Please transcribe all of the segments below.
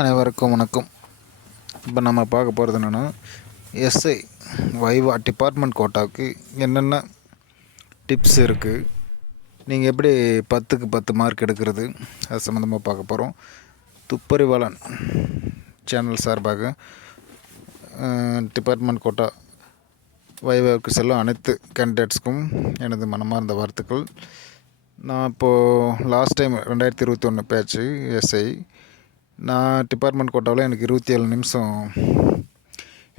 அனைவருக்கும் வணக்கம். இப்போ நம்ம பார்க்க போகிறது என்னென்னா, எஸ்ஐ வைவா டிபார்ட்மெண்ட் கோட்டாவுக்கு என்னென்ன டிப்ஸ் இருக்குது, நீங்கள் எப்படி 10க்கு 10 மார்க் எடுக்கிறது, அது சம்மந்தமாக பார்க்க போகிறோம். துப்பறிவாளன் சேனல் சார்பாக டிபார்ட்மெண்ட் கோட்டா வைவாவுக்கு செல்லும் அனைத்து கேண்டிடேட்ஸ்க்கும் எனது மனமார்ந்த வாழ்த்துக்கள். நான் இப்போது லாஸ்ட் டைம் 2021 பேட்ச்சு எஸ்ஐ நான் டிபார்ட்மெண்ட் கோட்டாவில் எனக்கு 27 நிமிஷம்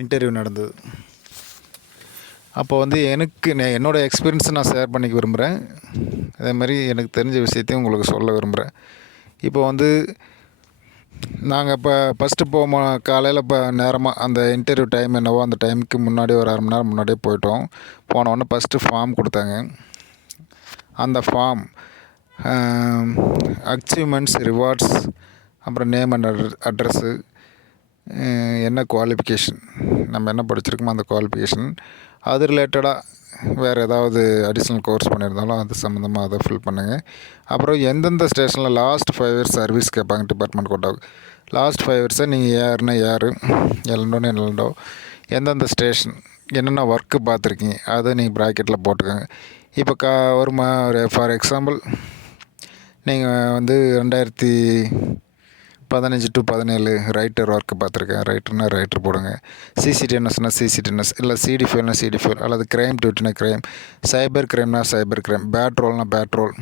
இன்டர்வியூ நடந்தது. அப்போ என்னோடய எக்ஸ்பீரியன்ஸை நான் ஷேர் பண்ணிக்க விரும்புகிறேன். அதே மாதிரி எனக்கு தெரிஞ்ச விஷயத்தையும் உங்களுக்கு சொல்ல விரும்புகிறேன். இப்போ நாங்கள் இப்போ ஃபஸ்ட்டு காலையில் நேரமாக அந்த இன்டர்வியூ டைம் என்னவோ அந்த டைமுக்கு முன்னாடி ஒரு 1/2 மணி நேரம் முன்னாடியே போனோடனே ஃபஸ்ட்டு ஃபார்ம் கொடுத்தாங்க. அந்த ஃபார்ம் அச்சீவ்மெண்ட்ஸ், ரிவார்ட்ஸ், அப்புறம் நேம் அண்ட் அட்ரஸ்ஸு, என்ன குவாலிஃபிகேஷன், நம்ம என்ன படிச்சிருக்கோமோ அந்த குவாலிஃபிகேஷன், அது ரிலேட்டடாக வேறு ஏதாவது அடிஷ்னல் கோர்ஸ் பண்ணியிருந்தாலும் அது சம்மந்தமாக அதை ஃபில் பண்ணுங்கள். அப்புறம் எந்தெந்த ஸ்டேஷனில் லாஸ்ட் 5 இயர்ஸ் சர்வீஸ் கேட்பாங்க டிபார்ட்மெண்ட் கோட்டாவுக்கு. லாஸ்ட் 5 இயர்ஸை நீங்கள் யாருன்னா யார், எல்லண்டோ எந்தெந்த ஸ்டேஷன் என்னென்ன ஒர்க்கு பார்த்துருக்கீங்க அதை நீங்கள் ப்ராக்கெட்டில் போட்டுக்கோங்க. இப்போ ஒரு ஃபார் எக்ஸாம்பிள் நீங்கள் 2015 to 17 ரைட்டர் ஒர்க்கு பார்த்துருக்கேன். ரைட்டர் போடுங்க. சிசிடிஎன்எஸ்னால் சிசிடிஎன்எஸ், இல்லை சிடிஃபைல்னால் சிடிஃபைல், அல்லது கிரைம் டியூட்டினா கிரைம், சைபர் கிரைம்னா சைபர் கிரைம், பேட்ரோல்னால் பேட்ரோல்,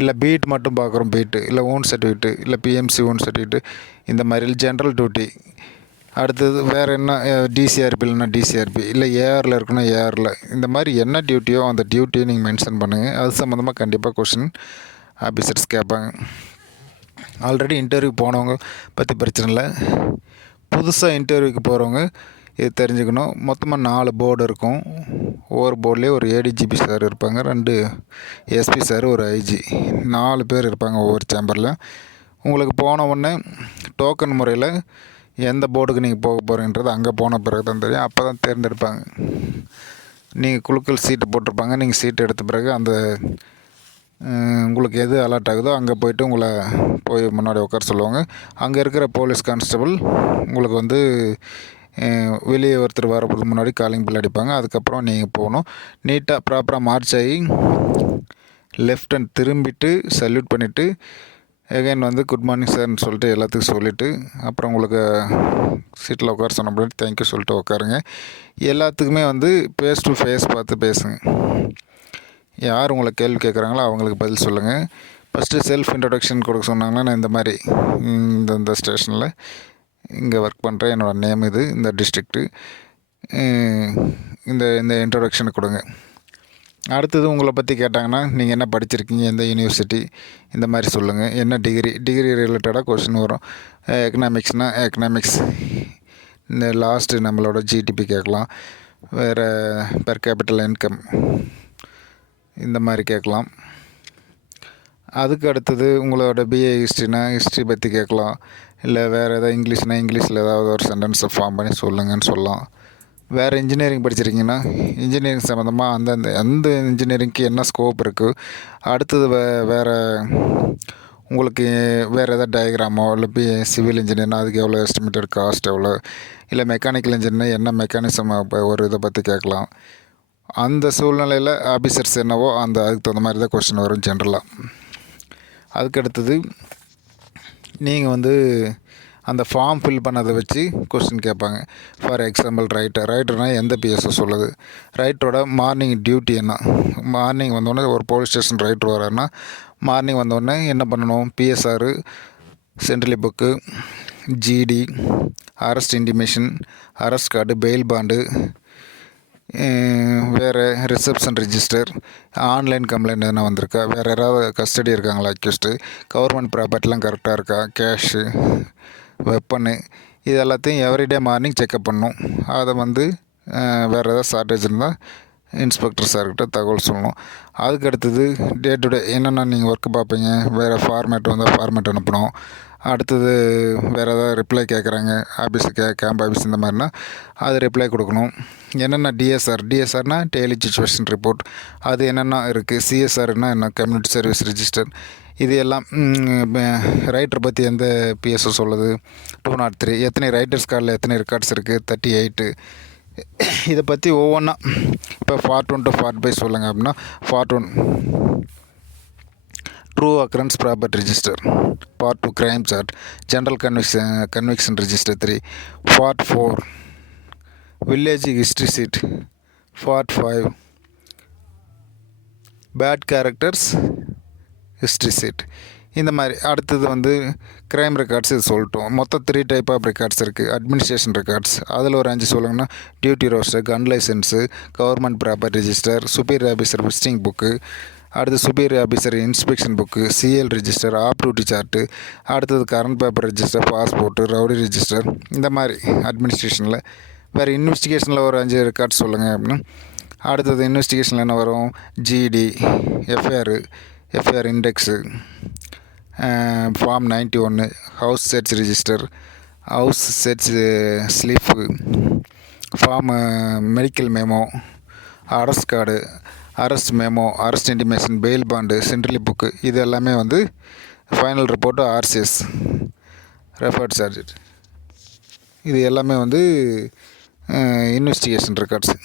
இல்லை பீட் மட்டும் பார்க்குறோம் பீட்டு, இல்லை ஓன் சர்டிஃபிகேட்டு, இல்லை பிஎம்சி ஓன் சர்டிஃபிகேட்டு, இந்த மாதிரி ஜென்ரல் டியூட்டி. அடுத்தது வேறு என்ன, டிசிஆர்பி இல்லைனா டிசிஆர்பி, இல்லை ஏஆரில் இருக்குன்னா ஏஆரில், இந்த மாதிரி என்ன டியூட்டியோ அந்த டியூட்டியை நீங்கள் மென்ஷன் பண்ணுங்கள். அது சம்மந்தமாக கண்டிப்பாக கொஷின் ஆஃபீஸர்ஸ் கேட்பாங்க. ஆல்ரெடி இன்டர்வியூ போனவங்க பற்றி பிரச்சனை இல்லை. புதுசாக இன்டர்வியூக்கு போகிறவங்க இது தெரிஞ்சுக்கணும். மொத்தமாக 4 போர்டு இருக்கும். ஒவ்வொரு போர்ட்லேயே ஒரு ஏடிஜிபி சார் இருப்பாங்க, 2 எஸ்பி சார், ஒரு ஐஜி, 4 பேர் இருப்பாங்க ஒவ்வொரு சேம்பரில். உங்களுக்கு போன உடனே டோக்கன் முறையில் எந்த போர்டுக்கு நீங்கள் போக போகிறீன்றது அங்கே போன பிறகு தான் தெரியும். அப்போ தான் தேர்ந்தெடுப்பாங்க. நீங்கள் குழுக்கள் சீட்டு போட்டிருப்பாங்க. நீங்கள் சீட்டு எடுத்த பிறகு அந்த உங்களுக்கு எது அலர்ட் ஆகுதோ அங்கே போய்ட்டு உங்களை முன்னாடி உட்கார சொல்லுவாங்க. அங்கே இருக்கிற போலீஸ் கான்ஸ்டபிள் உங்களுக்கு வெளியே ஒருத்தர் வரதுக்கு முன்னாடி காலிங் பில் அடிப்பாங்க. அதுக்கப்புறம் நீங்கள் போகணும். நீட்டாக ப்ராப்பராக மார்ச் ஆகி லெஃப்ட் ஹேண்ட் திரும்பிட்டு சல்யூட் பண்ணிவிட்டு எகைன் குட் மார்னிங் சார்னு சொல்லிட்டு எல்லாத்துக்கும் சொல்லிவிட்டு அப்புறம் உங்களுக்கு சீட்டில் உட்கார சொன்ன பின்னாடி தேங்க்யூ சொல்லிட்டு உட்காருங்க. எல்லாத்துக்குமே ஃபேஸ் டு ஃபேஸ் பார்த்து பேசுங்க. யார் உங்களை கேள்வி கேட்குறாங்களோ அவங்களுக்கு பதில் சொல்லுங்கள். ஃபஸ்ட்டு செல்ஃப் இன்ட்ரடக்ஷன் கொடுக்க சொன்னாங்கன்னா, நான் இந்த மாதிரி இந்த ஸ்டேஷனில் இங்கே ஒர்க் பண்ணுறேன், என்னோடய நேம் இது, இந்த டிஸ்ட்ரிக்ட்டு, இந்த இன்ட்ரடக்ஷனை கொடுங்க. அடுத்தது உங்களை பற்றி கேட்டாங்கன்னா, நீங்கள் என்ன படிச்சிருக்கீங்க, எந்த யூனிவர்சிட்டி, இந்த மாதிரி சொல்லுங்கள். என்ன டிகிரி ரிலேட்டடாக கொஷின் வரும். எக்கனாமிக்ஸ்னால் எக்கனாமிக்ஸ், இந்த லாஸ்ட்டு நம்மளோட ஜிடிபி கேட்கலாம். வேறு பெர் கேபிட்டல் இன்கம் இந்த மாதிரி கேட்கலாம். அதுக்கு அடுத்தது உங்களோட பிஏ ஹிஸ்ட்ரினா ஹிஸ்ட்ரி பற்றி கேட்கலாம். இல்லை வேறு ஏதாவது இங்கிலீஷ்னால் இங்கிலீஷில் ஏதாவது ஒரு சென்டென்ஸை ஃபார்ம் பண்ணி சொல்லுங்கன்னு சொல்லலாம். வேறு இன்ஜினியரிங் படிச்சிருக்கீங்கன்னா இன்ஜினியரிங் சம்மந்தமாக அந்த இன்ஜினியரிங்க்கு என்ன ஸ்கோப் இருக்குது. அடுத்தது வேறு உங்களுக்கு வேறு ஏதாவது டயக்ராமோ, இல்லை சிவில் இன்ஜினியர்னால் அதுக்கு எவ்வளோ எஸ்டிமேட்டட் காஸ்ட் எவ்வளோ, இல்லை மெக்கானிக்கல் இன்ஜினியர் என்ன மெக்கானிசம் ஒரு இதை பற்றி கேட்கலாம். அந்த சூழ்நிலையில் ஆஃபீஸர்ஸ் என்னவோ அதுக்கு தகுந்த மாதிரி தான் கொஸ்டின் வரும் ஜென்ரலாக. அதுக்கு அடுத்தது நீங்கள் அந்த ஃபார்ம் ஃபில் பண்ணதை வச்சு கொஸ்டின் கேட்பாங்க. ஃபார் எக்ஸாம்பிள் ரைட்டர்னால் எந்த பிஎஸ்ஓ சொல்லுது, ரைட்டரோட மார்னிங் டியூட்டி என்ன. மார்னிங் வந்தோடனே ஒரு போலீஸ் ஸ்டேஷன் ரைட்டர் வராருன்னா மார்னிங் வந்தோடனே என்ன பண்ணணும், PSR, centrally book, GD, arrest intimation, arrest card, bail bond, வேறு ரிசப்ஷன் ரிஜிஸ்டர், ஆன்லைன் கம்ப்ளைண்ட் எதனா வந்திருக்கா, வேறு யாராவது கஸ்டடி இருக்காங்களா அக்யூஸ்டு, கவர்மெண்ட் ப்ராப்பர்ட்டிலாம் கரெக்டாக இருக்கா, கேஷு, வெப்பனு, இது எல்லாத்தையும் எவ்ரிடே மார்னிங் செக்அப் பண்ணணும். அதை வேறு ஏதாவது ஷார்ட்டேஜ் இருந்தால் இன்ஸ்பெக்டர் சார்கிட்ட தகவல் சொல்லணும். அதுக்கு அடுத்தது டே டு டே என்னென்ன நீங்கள் ஒர்க்கு பார்ப்பீங்க, வேறு ஃபார்மேட் வந்தால் ஃபார்மேட் அனுப்பணும். அடுத்தது வேறு ஏதாவது ரிப்ளை கேட்குறாங்க ஆஃபீஸுக்கு, கேம்ப் ஆஃபீஸ் இந்த மாதிரினா அது ரிப்ளை கொடுக்கணும். என்னென்ன டிஎஸ்ஆர்னால் டெய்லி சிச்சுவேஷன் ரிப்போர்ட், அது என்னென்ன இருக்குது. சிஎஸ்ஆர்னால் என்ன, கம்யூனிட்டி சர்வீஸ் ரிஜிஸ்டர், இது எல்லாம் ரைட்டர் பற்றி எந்த பிஎஸ்ஓ சொல்லுது. 203 எத்தனை ரைட்டர்ஸ் கார்டில் எத்தனை ரெக்கார்ட்ஸ் இருக்குது, 38. இதை பற்றி ஒவ்வொன்றா இப்போ பார்ட் 1 to பார்ட் 5 சொல்லுங்கள் அப்படின்னா, part 1 true occurrence property register, part 2 crime chart, general conviction register 3, part 4 village history sheet, part 5 bad characters history sheet. இந்த மாதிரி அடுத்தது வந்து க்ரைம் ரெக்கார்ட்ஸ் இது சொல்லிட்டோம். மொத்தம் 3 டைப் ஆஃப் ரெக்கார்ட்ஸ் இருக்குது. அட்மினிஸ்ட்ரேஷன் ரெக்கார்ட்ஸ் அதில் ஒரு 5 சொல்லுங்கன்னா, duty roster, gun licence, government property register, superior officer visiting book, அடுத்து superior officer inspection book, CL register, of duty chart, அடுத்தது current paper register, passport, rowdy register. இந்த மாதிரி அட்மினிஸ்ட்ரேஷனில். வேறு இன்வெஸ்டிகேஷனில் ஒரு 5 ரெக்கார்ட்ஸ் சொல்லுங்கள் அப்படின்னா, அடுத்தது இன்வெஸ்டிகேஷனில் என்ன வரும், GD, FIR index, form 91, house search register, house search slip, form medical memo, arrest card, arrest memo, arrest intimation, bail bond, centrally book. இது எல்லாமே வந்து final report RCS referred charge. இது எல்லாமே வந்து இன்வெஸ்டிகேஷன் ரெக்கார்ட்ஸு.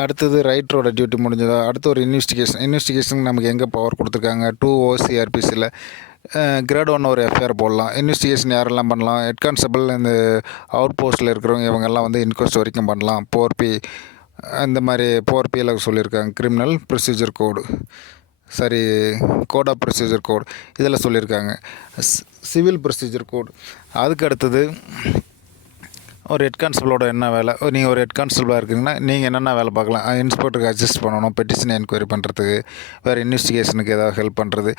அடுத்தது ரைட்டரோட டியூட்டி முடிஞ்சதா. அடுத்து ஒரு இன்வெஸ்டிகேஷனுக்கு நமக்கு எங்கே பவர் கொடுத்துருக்காங்க, 2 OCRPCயில் கிரேட் 1 ஒரு எஃப்ஐஆர் போடலாம். இன்வெஸ்டிகேஷன் யாரெல்லாம் பண்ணலாம், ஹெட் கான்ஸ்டபிள், இந்த அவுட் போஸ்ட்டில் இருக்கிறவங்க இவங்கெல்லாம் வந்து இன்கொஸ்ட் வரைக்கும் பண்ணலாம். 4P இந்த மாதிரி 4Pயில் சொல்லியிருக்காங்க. Criminal procedure code, code of procedure code இதில் சொல்லியிருக்காங்க. Civil procedure code. அதுக்கு அடுத்தது ஒரு ஹெட் கான்ஸ்டபிளோட என்ன வேலை, நீங்கள் ஒரு ஹெட் கான்ஸ்டபிளாக இருக்கீங்கன்னா நீங்கள் என்னென்ன வேலை பார்க்கலாம். இன்ஸ்பெக்டருக்கு அசிஸ்ட் பண்ணணும், பெட்டிஷன் என்கொயரி பண்ணுறதுக்கு, வேறு இன்வெஸ்டிகேஷனுக்கு ஏதாவது ஹெல்ப் பண்ணுறது.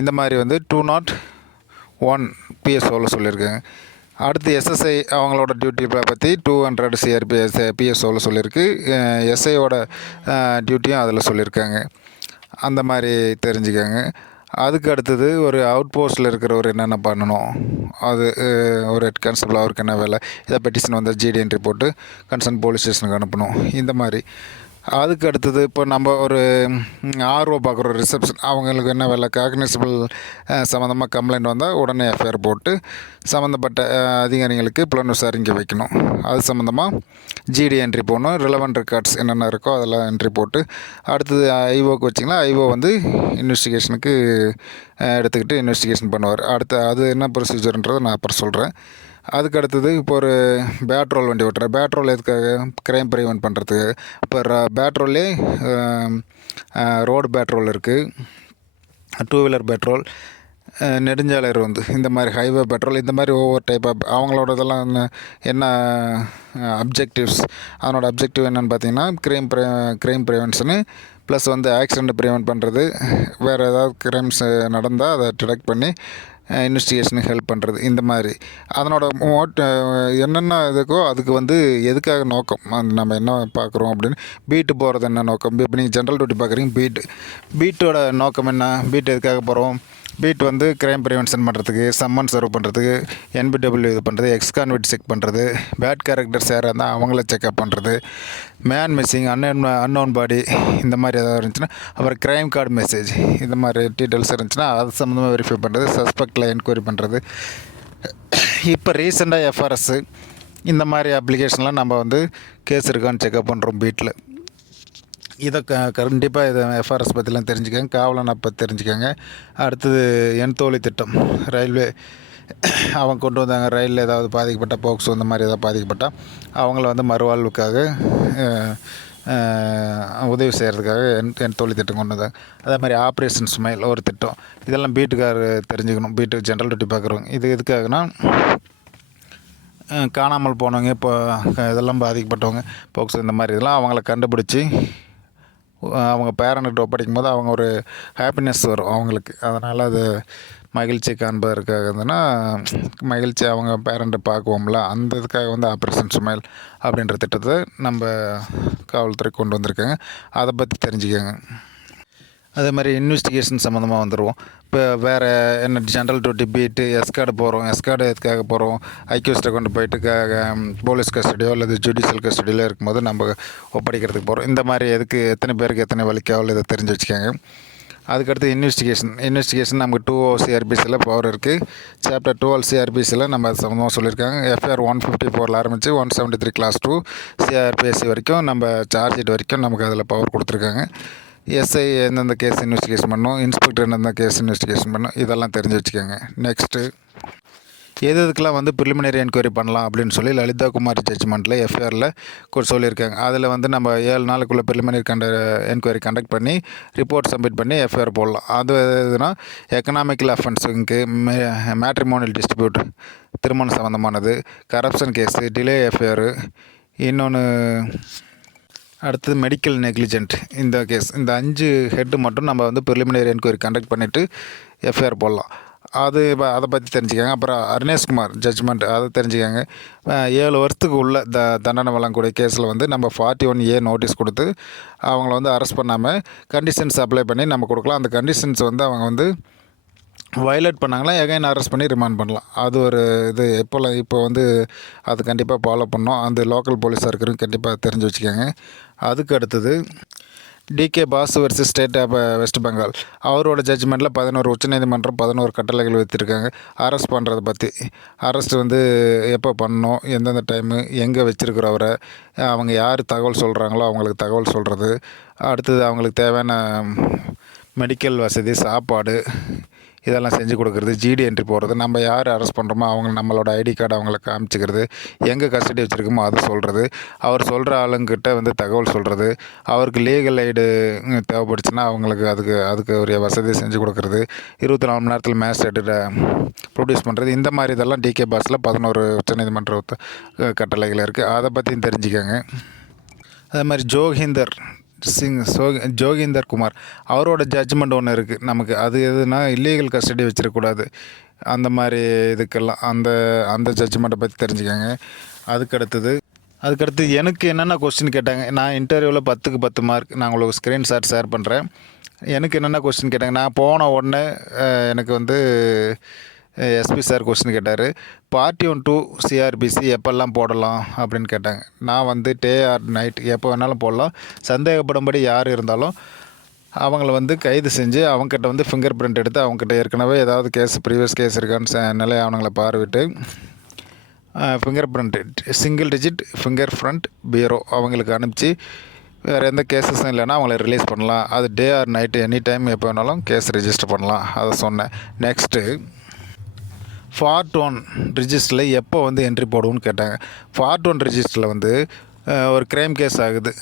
இந்த மாதிரி வந்து 201 PSOவில் சொல்லியிருக்காங்க. அடுத்து எஸ்எஸ்ஐ அவங்களோட டியூட்டி பற்றி 200 CRPS PSOவில் சொல்லியிருக்கு. எஸ்ஐயோட டியூட்டியும் அதில் சொல்லியிருக்காங்க. அந்த மாதிரி தெரிஞ்சுக்கோங்க. அதுக்கு அடுத்தது ஒரு அவுட் போஸ்ட்டில் இருக்கிறவர் என்னென்ன பண்ணணும், அது ஒரு ஹெட் கான்ஸ்டபிள் அவருக்கு என்ன வேலை, இதை பெட்டிஷன் வந்தால் ஜிடி என்ட்ரி போட்டு கன்சர்ன் போலீஸ் ஸ்டேஷனுக்கு அனுப்பணும். இந்த மாதிரி. அதுக்கு அடுத்தது இப்போ நம்ம ஒரு ஆர்ஓ பார்க்குறோம், ரிசப்ஷன், அவங்களுக்கு என்ன வேலை, காக்னிசபிள் சம்மந்தமாக கம்ப்ளைண்ட் வந்தால் உடனே எஃப்ஐஆர் போட்டு சம்மந்தப்பட்ட அதிகாரிகளுக்கு புலன் விசாரிக்க வைக்கணும். அது சம்மந்தமாக ஜிடி என்ட்ரி போடணும். ரிலவெண்ட் ரெக்கார்ட்ஸ் என்னென்ன இருக்கோ அதெல்லாம் என்ட்ரி போட்டு, அடுத்தது ஐஓக்கு வச்சிங்கன்னா ஐஓ வந்து இன்வெஸ்டிகேஷனுக்கு எடுத்துக்கிட்டு இன்வெஸ்டிகேஷன் பண்ணுவார். அடுத்து அது என்ன ப்ரொசீஜர்ன்றதை நான் அப்புறம் சொல்கிறேன். அதுக்கு அடுத்தது இப்போ ஒரு பேட்ரோல் வண்டி ஓட்டுறேன். பேட்ரோல் எதுக்காக, க்ரைம் ப்ரிவென்ட் பண்ணுறதுக்கு. இப்போ பேட்ரோல்லே ரோடு பேட்ரோல் இருக்குது, 2 வீலர் பேட்ரோல், நெடுஞ்சாலை வந்து இந்த மாதிரி ஹைவே பெட்ரோல், இந்த மாதிரி ஒவ்வொரு டைப் ஆஃப் அவங்களோட இதெல்லாம் என்ன அப்ஜெக்டிவ்ஸ். அதனோட அப்ஜெக்டிவ் என்னென்னு பார்த்தீங்கன்னா, க்ரைம் ப்ரிவென்ஷனு ப்ளஸ் வந்து ஆக்சிடெண்ட்டை ப்ரிவென்ட் பண்ணுறது, வேறு ஏதாவது க்ரைம்ஸ் நடந்தால் அதை டிடெக்ட் பண்ணி இன்வெஸ்டிகேஷனுக்கு ஹெல்ப் பண்ணுறது. இந்த மாதிரி அதனோட என்னென்ன இதுக்கோ அதுக்கு வந்து எதுக்காக நோக்கம், நம்ம என்ன பார்க்குறோம் அப்படின்னு. பீட்டு போகிறது என்ன நோக்கம், இப்போ நீங்கள் ஜென்ரல் டியூட்டி பார்க்குறீங்க, பீட்டோட நோக்கம் என்ன, பீட் எதுக்காக போகிறோம். பீட் வந்து க்ரைம் ப்ரிவென்ஷன் பண்ணுறதுக்கு, சம்மன் சர்வ் பண்ணுறதுக்கு, NBW இது பண்ணுறது, எக்ஸ்கான்விட் செக் பண்ணுறது, பேட் கேரக்டர்ஸ் யாராக இருந்தால் அவங்கள செக்அப் பண்ணுறது, மேன் மிஸ்ஸிங், அன்னோன் பாடி இந்த மாதிரி ஏதாவது இருந்துச்சுன்னா, அப்புறம் க்ரைம் கார்டு மெசேஜ் இந்த மாதிரி டீட்டெயில்ஸ் இருந்துச்சுன்னா அது சம்மந்தமாக வெரிஃபை பண்ணுறது, சஸ்பெக்டில் என்கொயரி பண்ணுறது. இப்போ ரீசெண்டாக FRS இந்த மாதிரி அப்ளிகேஷன்லாம் நம்ம வந்து கேஸ் இருக்கான்னு செக்அப் பண்ணுறோம் பீட்டில். இதை கண்டிப்பாக இதை FRS பற்றிலாம் தெரிஞ்சுக்கோங்க. காவலனை பற்றி தெரிஞ்சுக்கோங்க. அடுத்தது என்தோழி திட்டம், ரயில்வே அவங்க கொண்டு வந்தாங்க. ரயிலில் ஏதாவது பாதிக்கப்பட்ட போக்ஸோ இந்த மாதிரி ஏதாவது பாதிக்கப்பட்டால் அவங்கள வந்து மறுவாழ்வுக்காக உதவி செய்கிறதுக்காக என்தோழி திட்டம் கொண்டு வந்தாங்க. அதே மாதிரி ஆப்ரேஷன் ஸ்மைல் ஒரு திட்டம். இதெல்லாம் பீட்டுக்கார் தெரிஞ்சுக்கணும். பீட்டு ஜென்ரல் டியூட்டி பார்க்குறவங்க. இது எதுக்காகனா, காணாமல் போனவங்க, இப்போ இதெல்லாம் பாதிக்கப்பட்டவங்க, போக்ஸோ இந்த மாதிரி இதெல்லாம் அவங்கள கண்டுபிடிச்சி அவங்க பேரண்ட்டு ஒப்படைக்கும் போது அவங்க ஒரு ஹாப்பினஸ் வரும் அவங்களுக்கு. அதனால் அது மகிழ்ச்சி காண்பதற்காக இருந்ததுன்னா, மகிழ்ச்சி அவங்க பேரண்ட்டை பார்க்குவோம்ல, அந்த இதுக்காக வந்து ஆப்ரேஷன் ஸ்மைல் அப்படின்ற திட்டத்தை நம்ம காவல்துறை கொண்டு வந்திருக்காங்க. அதை பற்றி தெரிஞ்சுக்கோங்க. அதே மாதிரி இன்வெஸ்டிகேஷன் சம்மந்தமாக வந்துடுவோம். இப்போ வேறு என்ன ஜென்ரல் டியூட்டி பீட்டு எஸ்கார்டு போகிறோம். எஸ்கார்டு எதுக்காக போகிறோம்? அக்யூஸ்டை கொண்டு போயிட்டு போலீஸ் கஸ்டடியோ அல்லது ஜுடிஷியல் கஸ்டடியிலோ இருக்கும்போது நம்ம ஒப்படைக்கிறதுக்கு போகிறோம். இந்த மாதிரி எதுக்கு எத்தனை பேருக்கு எத்தனை வலிக்காவோ இதை தெரிஞ்சு வச்சுக்கோங்க. அதுக்கடுத்து இன்வெஸ்டிகேஷன் நமக்கு 2 சிஆர்பிசியில் பவர் இருக்குது. சாப்டர் 12 சிஆர்பிசியில் நம்ம சம்மந்தமாக சொல்லியிருக்காங்க. எஃப்ஐஆர் 154 ஆரம்பித்து 173 கிளாஸ் 2 சிஆர்பிஎஸ்சி வரைக்கும் நம்ம சார்ஜ் ஷீட் வரைக்கும் நமக்கு அதில் பவர் கொடுத்துருக்காங்க. எஸ்ஐ எந்தெந்த கேஸ் இன்வெஸ்டிகேஷன் பண்ணணும், இன்ஸ்பெக்டர் எந்தெந்த கேஸ் இன்வெஸ்டிகேஷன் பண்ணணும், இதெல்லாம் தெரிஞ்சு வச்சுக்கோங்க. நெக்ஸ்ட்டு எதுக்கெல்லாம் வந்து ப்ரிலிமினரி என்கொயரி பண்ணலாம் அப்படின்னு சொல்லி லலிதா குமாரி ஜட்ஜ்மெண்ட்டில் எஃப்ஐஆரில் சொல்லியிருக்காங்க. அதில் வந்து நம்ம 7 நாளுக்குள்ளே ப்ரிலிமினரி என்கொயரி கண்டக்ட் பண்ணி ரிப்போர்ட் சப்மிட் பண்ணி எஃப்ஐஆர் போடலாம். அது எதுனா எக்கனாமிக்கல் அஃபென்ஸுக்கு, மேட்ரிமோனியல் டிஸ்ட்ரிபியூட் திருமணம் சம்மந்தமானது, கரப்ஷன் கேஸு, டிலே எஃப்ஐஆர், இன்னொன்று அடுத்தது மெடிக்கல் நெக்லிஜென்ட். இந்த கேஸ், இந்த 5 ஹெட்டு மட்டும் நம்ம வந்து ப்ரிலிமினரி என்கொயரி கண்டக்ட் பண்ணிவிட்டு எஃப்ஐஆர் போடலாம். அதை பற்றி தெரிஞ்சுக்கோங்க. அப்புறம் அருணேஷ்குமார் ஜட்ஜ்மெண்ட் அதை தெரிஞ்சுக்கோங்க. 7 வருஷத்துக்கு உள்ள தண்டனை வழங்கக்கூடிய கேஸில் வந்து நம்ம 41A நோட்டீஸ் கொடுத்து அவங்கள வந்து அரெஸ்ட் பண்ணாமல் கண்டிஷன்ஸ் அப்ளை பண்ணி நம்ம கொடுக்கலாம். அந்த கண்டிஷன்ஸ் வந்து அவங்க வந்து வயலேட் பண்ணாங்களா எகைன் அரெஸ்ட் பண்ணி ரிமாண்ட் பண்ணலாம். அது ஒரு இது இப்போ வந்து அது கண்டிப்பாக ஃபாலோ பண்ணோம். அந்த லோக்கல் போலீஸாக இருக்கிறவங்க கண்டிப்பாக தெரிஞ்சு வச்சுக்கோங்க. அதுக்கு அடுத்தது D K Basu versus state of West Bengal. அவரோட ஜட்ஜ்மெண்ட்டில் 11 உச்சநீதிமன்றம் 11 கட்டளைகள் வைத்திருக்காங்க. அரெஸ்ட் பண்ணுறதை பற்றி. அரெஸ்ட் வந்து எப்போ பண்ணணும், எந்தெந்த டைமு, எங்கே வச்சுருக்குற அவரை, அவங்க யார் தகவல் சொல்கிறாங்களோ அவங்களுக்கு தகவல் சொல்கிறது, அடுத்தது அவங்களுக்கு தேவையான மெடிக்கல் வசதி, சாப்பாடு, இதெல்லாம் செஞ்சு கொடுக்குறது, ஜிடி என்ட்ரி போடுறது, நம்ம யார் அரெஸ்ட் பண்ணுறோமோ அவங்க நம்மளோட ஐடி கார்டு அவங்கள காமிச்சிக்கிறது, எங்கே கஸ்டடி வச்சுருக்கோமோ அதை சொல்கிறது, அவர் சொல்கிற ஆளுங்கிட்ட வந்து தகவல் சொல்கிறது, அவருக்கு லீகல் எய்டு தேவைப்படுச்சுன்னா அவங்களுக்கு அதுக்கு ஒரு வசதி செஞ்சு கொடுக்குறது, 24 மணி நேரத்தில் மேஜிஸ்ட்ரேட்டை ப்ரொடியூஸ் பண்ணுறது, இந்த மாதிரி இதெல்லாம் டிகே பாஸில் 11 உச்சநீதிமன்ற கட்டளைகள் இருக்குது. அதை பற்றியும் தெரிஞ்சுக்கோங்க. அதே மாதிரி ஜோகிந்தர் குமார் அவரோட ஜட்ஜ்மெண்ட் ஒன்று இருக்குது நமக்கு. அது எதுனா இல்லீகல் கஸ்டடி வச்சிடக்கூடாது, அந்த மாதிரி இதுக்கெல்லாம் அந்த ஜட்ஜ்மெண்ட்டை பற்றி தெரிஞ்சுக்கோங்க. அதுக்கடுத்து எனக்கு என்னென்ன கொஸ்டின் கேட்டாங்க. நான் இன்டர்வியூவில் 10க்கு 10 மார்க் நான் உங்களுக்கு ஸ்க்ரீன்ஷாட் ஷேர் பண்ணுறேன். எனக்கு என்னென்ன கொஸ்டின் கேட்டாங்க, நான் போன உடனே எனக்கு வந்து எஸ்பி சார் கொஸ்டின் கேட்டார். பார்ட் 1 2 சிஆர்பிசி எப்போல்லாம் போடலாம் அப்படின்னு கேட்டாங்க. நான் வந்து டே ஆர் நைட் எப்போ வேணாலும் போடலாம். சந்தேகப்படும்படி யார் இருந்தாலும் அவங்கள வந்து கைது செஞ்சு அவங்ககிட்ட வந்து ஃபிங்கர் பிரிண்ட் எடுத்து அவங்ககிட்ட ஏற்கனவே ஏதாவது ப்ரீவியஸ் கேஸ் இருக்கான்னு நிலை ஆவணங்களை பார்வையிட்டு finger print single digit finger print bureau அவங்களுக்கு அனுப்பிச்சு வேறு எந்த கேஸஸும் இல்லைன்னா அவங்கள ரிலீஸ் பண்ணலாம். அது day or night any time எப்போ வேணாலும் கேஸ் ரிஜிஸ்டர் பண்ணலாம், அதை சொன்னேன். நெக்ஸ்ட்டு பார்ட் 1 ரிஜிஸ்டரில் எப்போ வந்து என்ட்ரி போடுவோன்னு கேட்டாங்க. பார்ட் 1 ரிஜிஸ்டரில் வந்து ஒரு க்ரைம் கேஸ் ஆகுது.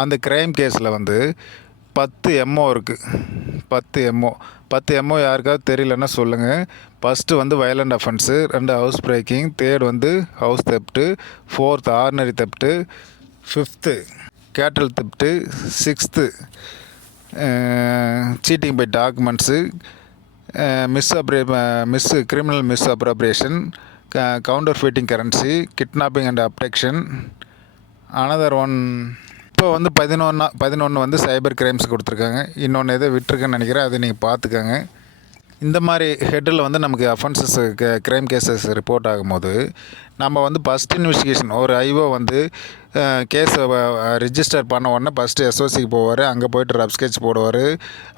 அந்த க்ரைம் கேஸில் வந்து 10 MO இருக்குது. 10 MO யாருக்காவது தெரியலன்னா சொல்லுங்கள். ஃபஸ்ட்டு வந்து violent offence, 2 house braking, 3rd வந்து house தெப்ட்டு, 4th ordinary theft, 5th cattle theft, 6th cheating by documents, criminal misappropriation, counterfeiting currency, kidnapping and abduction. Another one இப்போ வந்து 11 வந்து சைபர் கிரைம்ஸ் கொடுத்துருக்காங்க. இன்னொன்று எதை விட்டுருக்குன்னு நினைக்கிறேன், அதை நீங்கள் பார்த்துக்கோங்க. இந்த மாதிரி ஹெட்டில் வந்து நமக்கு அஃபென்சஸ் க்ரைம் கேசஸ் ரிப்போர்ட் ஆகும்போது நம்ம வந்து ஃபஸ்ட் இன்வெஸ்டிகேஷன் ஒரு ஐஓ வந்து கேஸை ரிஜிஸ்டர் பண்ண உடனே ஃபஸ்ட்டு எஸ்ஓசிக்கு போவார். அங்கே போய்ட்டு ரப் ஸ்கெட்ச் போடுவார்,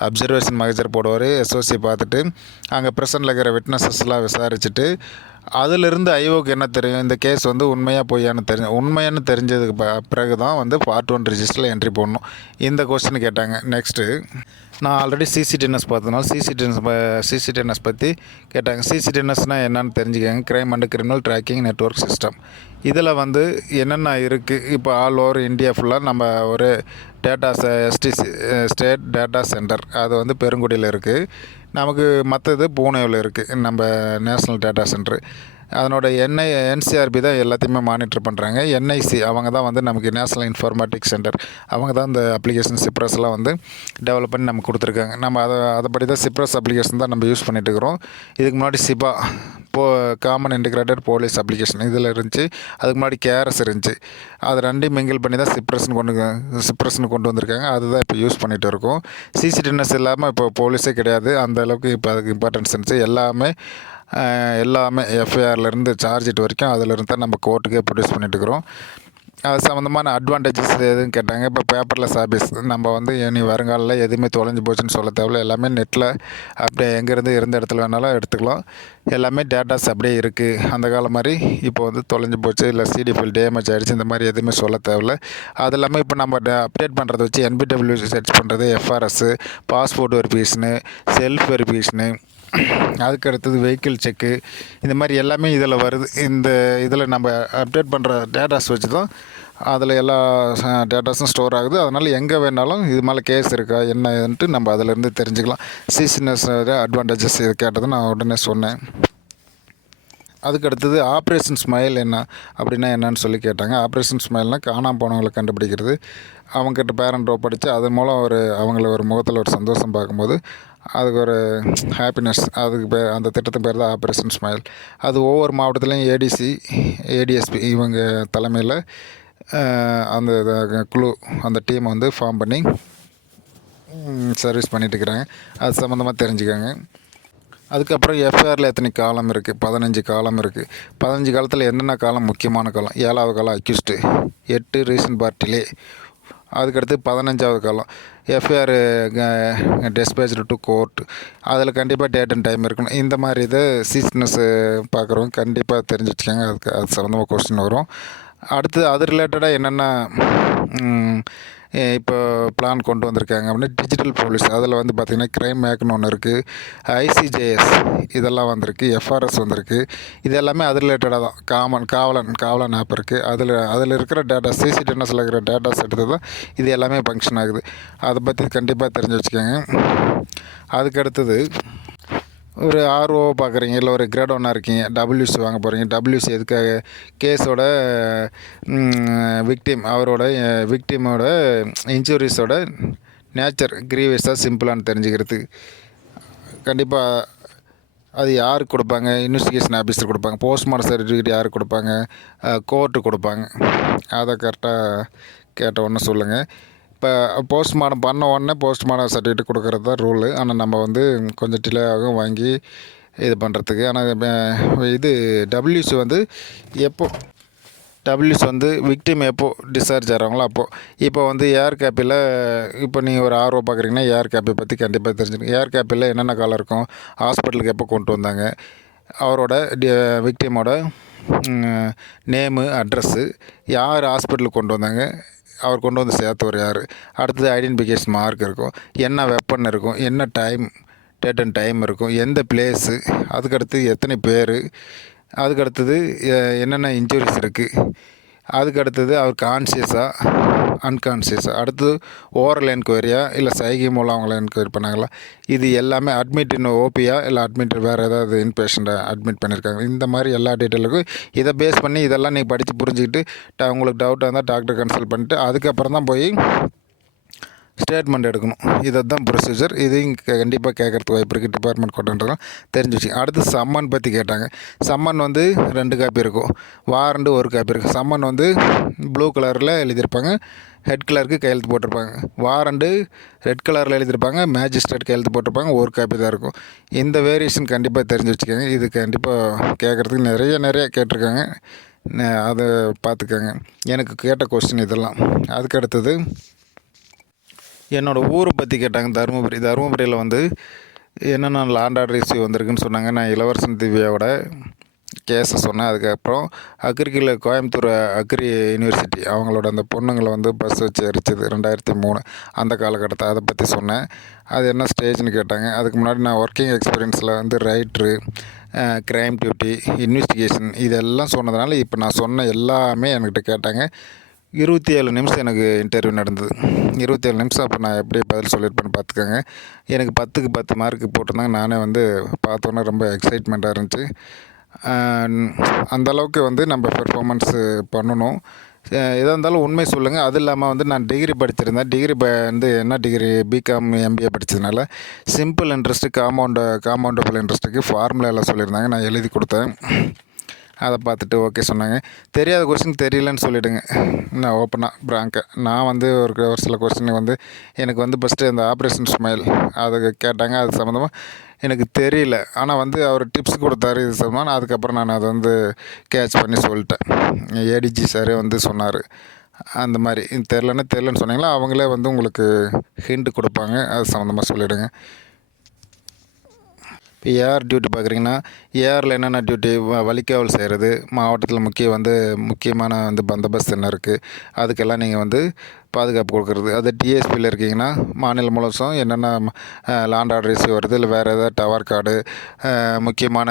அப்சர்வேஷன் மகஜர் போடுவார். எஸ்ஓசி பார்த்துட்டு அங்கே ப்ரெசென்ட்டில் இருக்கிற விட்னஸஸ்லாம் விசாரிச்சுட்டு அதிலிருந்து ஐஓக்கு என்ன தெரியும், இந்த கேஸ் வந்து உண்மையானு தெரிஞ்சதுக்கு பிறகு தான் வந்து பார்ட் 1 ரிஜிஸ்டரில் என்ட்ரி போடணும். இந்த கொஸ்டின் கேட்டாங்க. நெக்ஸ்ட்டு நான் ஆல்ரெடி சிசிடிஎன்எஸ் பார்த்ததுனால சிசிடிஎன்எஸ் பற்றி கேட்டாங்க. சிசிடிஎன்எஸ்னால் என்னென்னு தெரிஞ்சுக்கோங்க. Crime and criminal tracking network system. இதில் வந்து என்னென்ன இருக்குது, இப்போ ஆல் ஓவர் இந்தியா ஃபுல்லாக நம்ம ஒரு ஸ்டேட் டேட்டா சென்டர் அது வந்து பெருங்குடியில் இருக்குது. நமக்கு மற்றது பூனேவில் இருக்குது நம்ம நேஷ்னல் டேட்டா சென்டரு. அதனோட என்சிஆர்பி தான் எல்லாத்தையுமே மானிட்டர் பண்ணுறாங்க. என்ஐசி அவங்க தான் வந்து நமக்கு நேஷனல் இன்ஃபர்மேட்டிக்ஸ் சென்டர், அவங்க தான் இந்த அப்ளிகேஷன் சிப்ரஸ்லாம் வந்து டெவலப் பண்ணி நமக்கு கொடுத்துருக்காங்க. நம்ம அதைப்படி தான் சிப்ரஸ் அப்ளிகேஷன் தான் நம்ம யூஸ் பண்ணிகிட்டு இருக்கிறோம். இதுக்கு முன்னாடி Sipa common integrated police application இதில் இருந்துச்சு. அதுக்கு முன்னாடி கேஆர்எஸ் இருந்துச்சு. அது ரெண்டையும் மிங்கிள் பண்ணி தான் சிப்ரஸ்னு கொண்டு வந்திருக்காங்க. அதுதான் இப்போ யூஸ் பண்ணிகிட்டு இருக்கோம். சிசிடிஎன்எஸ் இல்லாமல் இப்போ போலீஸே கிடையாது. அந்த அளவுக்கு இப்போ அதுக்கு இம்பார்ட்டன்ஸ் இருந்துச்சு. எல்லாமே எஃப்ஐஆர்லேருந்து சார்ஜ் ஷீட் வரைக்கும் அதிலிருந்து தான் நம்ம கோர்ட்டுக்கே ப்ரொடியூஸ் பண்ணிட்டுருக்குறோம். அது சம்மந்தமான அட்வான்டேஜஸ் எதுன்னு கேட்டாங்க. இப்போ பேப்பர்லெஸ் ஆஃபீஸ் நம்ம வந்து இனி வருங்காலில் எதுவுமே தொலைஞ்சு போச்சுன்னு சொல்ல தேவையில்ல. எல்லாமே நெட்டில் அப்படியே எங்கேருந்து இருந்த இடத்துல வேணாலும் எடுத்துக்கலாம். எல்லாமே டேட்டாஸ் அப்படியே இருக்குது. அந்த காலம் மாதிரி இப்போ வந்து தொலைஞ்சு போச்சு, இல்லை சிடி ஃபைல் டேமேஜ் ஆகிடுச்சு, இந்த மாதிரி எதுவுமே சொல்ல தேவையில்ல. அது இல்லாமல் இப்போ நம்ம அப்டேட் பண்ணுறத வச்சு NPW சர்ச் பண்ணுறது, எஃப்ஆர்எஸ்ஸு, பாஸ்போர்ட் வெரிஃபிகேஷனு, செல்ஃப் வெரிஃபிகேஷனு, அதுக்கு அடுத்தது வெஹிக்கிள் செக்கு, இந்த மாதிரி எல்லாமே இதில் வருது. இந்த இதில் நம்ம அப்டேட் பண்ணுற டேட்டாஸ் வச்சு தான் அதில் எல்லா டேட்டாஸும் ஸ்டோர் ஆகுது. அதனால் எங்கே வேணாலும் இது மேலே கேஸ் இருக்கா என்ன ஏதுன்ட்டு நம்ம அதிலேருந்து தெரிஞ்சுக்கலாம். சிசிஎன்எஸ் அட்வான்டேஜஸ் இது கேட்டதை நான் உடனே சொன்னேன். அதுக்கு அடுத்தது ஆப்ரேஷன் ஸ்மைல் என்ன அப்படின்னா என்னன்னு சொல்லி கேட்டாங்க. ஆப்ரேஷன் ஸ்மைல்னால் காணாமல் போனவங்களை கண்டுபிடிக்கிறது. அவங்ககிட்ட பேரண்ட் ஒப்படைச்சு அதன் மூலம் அவங்கள ஒரு முகத்தில் ஒரு சந்தோஷம் பார்க்கும்போது அதுக்கு ஒரு ஹாப்பினஸ், அதுக்கு அந்த திட்டத்தின் பேர் தான் ஆப்ரேஷன் ஸ்மைல். அது ஒவ்வொரு மாவட்டத்துலேயும் ஏடிசி, ஏடிஎஸ்பி இவங்க தலைமையில் அந்த குழு, அந்த டீமை வந்து ஃபார்ம் பண்ணி சர்வீஸ் பண்ணிட்டு இருக்கிறாங்க. அது சம்மந்தமாக தெரிஞ்சுக்கோங்க. அதுக்கப்புறம் எஃப்ஐஆரில் எத்தனை காலம் இருக்குது? 15 காலம் இருக்குது. 15 காலத்தில் என்னென்ன காலம் முக்கியமான காலம்? 7வது காலம் அக்யூஸ்டு, 8 ரீசன் பார்ட்டிலே. அதுக்கடுத்து 15வது காலம் எஃப்ஐஆர் டிஸ்பேச்டு டு கோர்ட். அதில் கண்டிப்பாக டேட் அண்ட் டைம் இருக்கணும். இந்த மாதிரி இதை சீசனஸ் பார்க்குறவங்க கண்டிப்பாக தெரிஞ்சு வச்சுக்கோங்க. அது சம்மந்தமாக கொஸ்டின் வரும். அடுத்து அது ரிலேட்டடாக என்னென்ன இப்போ பிளான் கொண்டு வந்திருக்காங்க அப்படின்னா டிஜிட்டல் போலீஸ். அதில் வந்து பார்த்திங்கன்னா க்ரைம் ஆக்ட்னு ஒன்று இருக்குது, ICJS இதெல்லாம் வந்திருக்கு, எஃப்ஆர்எஸ் வந்திருக்கு. இது எல்லாமே அது ரிலேட்டடாக தான். காவலன் ஆப் இருக்குது. அதில் இருக்கிற டேட்டா, சிசிடிஎன்எஸில் இருக்கிற டேட்டாஸ் எடுத்து தான் இது எல்லாமே ஃபங்க்ஷன் ஆகுது. அதை பற்றி கண்டிப்பாக தெரிஞ்சு வச்சுக்கோங்க. அதுக்கு அடுத்தது ஒரு ஆர்ஓ பார்க்குறீங்க, இல்லை ஒரு கிரேட் 1 இருக்கீங்க, WC வாங்க போகிறீங்க. WC எதுக்காக? கேஸோட விக்டிமோட இன்ஜுரிஸோட நேச்சர் கிரீவியஸாக சிம்பிளானு தெரிஞ்சுக்கிறது. கண்டிப்பாக அது யாருக்கு கொடுப்பாங்க? இன்வெஸ்டிகேஷன் ஆஃபீஸர் கொடுப்பாங்க. போஸ்ட்மார்ட்டம் சர்டிஃபிகேட் யாருக்கு கொடுப்பாங்க? கோர்ட்டு கொடுப்பாங்க. அதை கரெக்டாக கேட்ட உடனே சொல்லுங்கள். இப்போ போஸ்ட்மார்ட்டம் பண்ண உடனே போஸ்ட்மார்ட்டம் சர்டிஃபிகேட் கொடுக்குறது தான் ரூலு. ஆனால் நம்ம வந்து கொஞ்சம் டிலே ஆகும் வாங்கி இது பண்ணுறதுக்கு. ஆனால் இது WC வந்து WC வந்து விக்டிம் எப்போ டிஸ்சார்ஜ் ஆகிறாங்களோ அப்போது. இப்போ வந்து ஏர் கேப்பில் இப்போ நீங்கள் ஒரு ஆர்வம் பார்க்குறீங்கன்னா ஏர் கேப்பை பற்றி கண்டிப்பாக தெரிஞ்சுக்கணும். ஏர் கேப்பில் என்னென்ன காலம் இருக்கும்? ஹாஸ்பிட்டலுக்கு எப்போ கொண்டு வந்தாங்க, அவரோட விக்டிமோட நேமு, அட்ரஸ்ஸு, யார் ஹாஸ்பிட்டலுக்கு கொண்டு வந்தாங்க, அவர் கொண்டு வந்து சேர்த்தவர் யார், அடுத்தது ஐடென்டிஃபிகேஷன் மார்க் இருக்கும், என்ன வெப்பன் இருக்கும், என்ன டேட் அண்ட் டைம் இருக்கும், எந்த பிளேஸு, அதுக்கடுத்து எத்தனை பேர், அதுக்கடுத்தது என்னென்ன இன்ஜுரிஸ் இருக்குது, அதுக்கடுத்தது அவர் கான்சியஸாக அன்கான்சியஸாக, அடுத்தது ஓரல் என்கொயரியா இல்லை சைகை மூலம் அவங்கள என்கொயரி பண்ணாங்களா, இது எல்லாமே அட்மிட் இன் ஓபியா இல்லை அட்மிட் வேறு ஏதாவது இன்பேஷண்ட்டை அட்மிட் பண்ணியிருக்காங்க. இந்த மாதிரி எல்லா டீட்டெயிலுக்கும் இதை பேஸ் பண்ணி இதெல்லாம் நீங்கள் படித்து புரிஞ்சுக்கிட்டு உங்களுக்கு டவுட்டாக இருந்தால் டாக்டர் கன்சல்ட் பண்ணிவிட்டு அதுக்கப்புறம் தான் போய் ஸ்டேட்மெண்ட் எடுக்கணும். இதை தான் ப்ரொசீஜர். இதையும் கண்டிப்பாக கேட்குறதுக்கு வாய்ப்பு இருக்குது. டிபார்ட்மெண்ட் கொண்டாடுறோம் தெரிஞ்சு வச்சு. அடுத்து சம்மன் பற்றி கேட்டாங்க. சம்மன் வந்து 2 காப்பி இருக்கும், வாரண்டு 1 காப்பி இருக்குது. சம்மன் வந்து ப்ளூ கலரில் எழுதியிருப்பாங்க, ஹெட் கலருக்கு கையெழுத்து போட்டிருப்பாங்க. வாரண்டு ரெட் கலரில் எழுதியிருப்பாங்க, மேஜிஸ்ட்ரேட் கையெழுத்து போட்டிருப்பாங்க. 1 காப்பி தான் இருக்கும். இந்த வேரியேஷன் கண்டிப்பாக தெரிஞ்சு வச்சுக்கோங்க. இது கண்டிப்பாக கேட்குறதுக்கு நிறைய கேட்டிருக்காங்க. அதை பார்த்துக்கோங்க. எனக்கு கேட்ட கொஸ்டின் இதெல்லாம். அதுக்கு அடுத்தது என்னோடய ஊரை பற்றி கேட்டாங்க. தருமபுரியில் வந்து என்னென்ன லாண்ட் ஆர்டர் இஷ்யூ வந்திருக்குன்னு சொன்னாங்க. நான் இளவரசன் திவ்யாவோட கேஸை சொன்னேன். அதுக்கப்புறம் கோயம்புத்தூர் அக்ரி யூனிவர்சிட்டி அவங்களோட அந்த பொண்ணுங்களை வந்து பஸ் வச்சு எரிச்சது 2003 அந்த காலகட்டத்தை அதை பற்றி சொன்னேன். அது என்ன ஸ்டேஜ்னு கேட்டாங்க. அதுக்கு முன்னாடி நான் ஒர்க்கிங் எக்ஸ்பீரியன்ஸில் வந்து ரைட்ரு, க்ரைம் டியூட்டி, இன்வெஸ்டிகேஷன் இதெல்லாம் சொன்னதுனால இப்போ நான் சொன்ன எல்லாமே என்கிட்ட கேட்டாங்க. 27 நிமிஷம் எனக்கு இன்டர்வியூ நடந்தது. 27 நிமிஷம். அப்போ நான் எப்படி பதில் சொல்லியிருப்பேன்னு பார்த்துக்கோங்க. எனக்கு 10க்கு 10 மார்க்கு போட்டிருந்தாங்க. நானே வந்து பார்த்தோன்னே ரொம்ப எக்ஸைட்மெண்ட்டாக இருந்துச்சு. அந்தளவுக்கு வந்து நம்ம பெர்ஃபார்மன்ஸு பண்ணணும். எதாக இருந்தாலும் உண்மை சொல்லுங்கள். அது இல்லாமல் வந்து நான் டிகிரி படிச்சிருந்தேன். டிகிரி வந்து என்ன டிகிரி பிகாம் எம்பிஏ படித்ததுனால சிம்பிள் இன்ட்ரெஸ்ட்டு காம்பவுண்டபிள் இன்ட்ரெஸ்ட்டுக்கு ஃபார்முலா எல்லாம் சொல்லியிருந்தாங்க. நான் எழுதி கொடுத்தேன். அதை பார்த்துட்டு ஓகே சொன்னாங்க. தெரியாத கொஸ்டின் தெரியலன்னு சொல்லிவிடுங்க. நான் ஓப்பனாக பிராங்காக நான் வந்து ஒரு சில கொஸ்டின் வந்து எனக்கு வந்து ஃபஸ்ட்டு அந்த ஆப்ரேஷன் ஸ்மைல் அதை கேட்டாங்க. அது சம்மந்தமாக எனக்கு தெரியல. ஆனால் வந்து அவர் டிப்ஸ் கொடுத்தாரு இது சம்மந்தமாக. நான் அதுக்கப்புறம் நான் அதை வந்து கேட்ச் பண்ணி சொல்லிட்டேன். ஏடிஜி சாரே வந்து சொன்னார். அந்த மாதிரி தெரிலன்னு சொன்னீங்களா, அவங்களே வந்து உங்களுக்கு ஹிண்ட் கொடுப்பாங்க. அது சம்மந்தமாக சொல்லிவிடுங்க. இப்போ ஏஆர் டியூட்டி பார்க்குறீங்கன்னா, ஏஆரில் என்னென்ன டியூட்டி வழிகாவல் செய்கிறது, மாவட்டத்தில் முக்கியமான வந்து பந்தோபஸ்து என்ன இருக்குது, அதுக்கெல்லாம் நீங்கள் வந்து பாதுகாப்பு கொடுக்குறது. அது டிஎஸ்பியில் இருக்கீங்கன்னா மாநிலம் முழுசும் என்னென்ன லேண்ட் ஆர்டர் இஷ்யூ வருது, இல்லை வேறு ஏதாவது டவர் கார்டு, முக்கியமான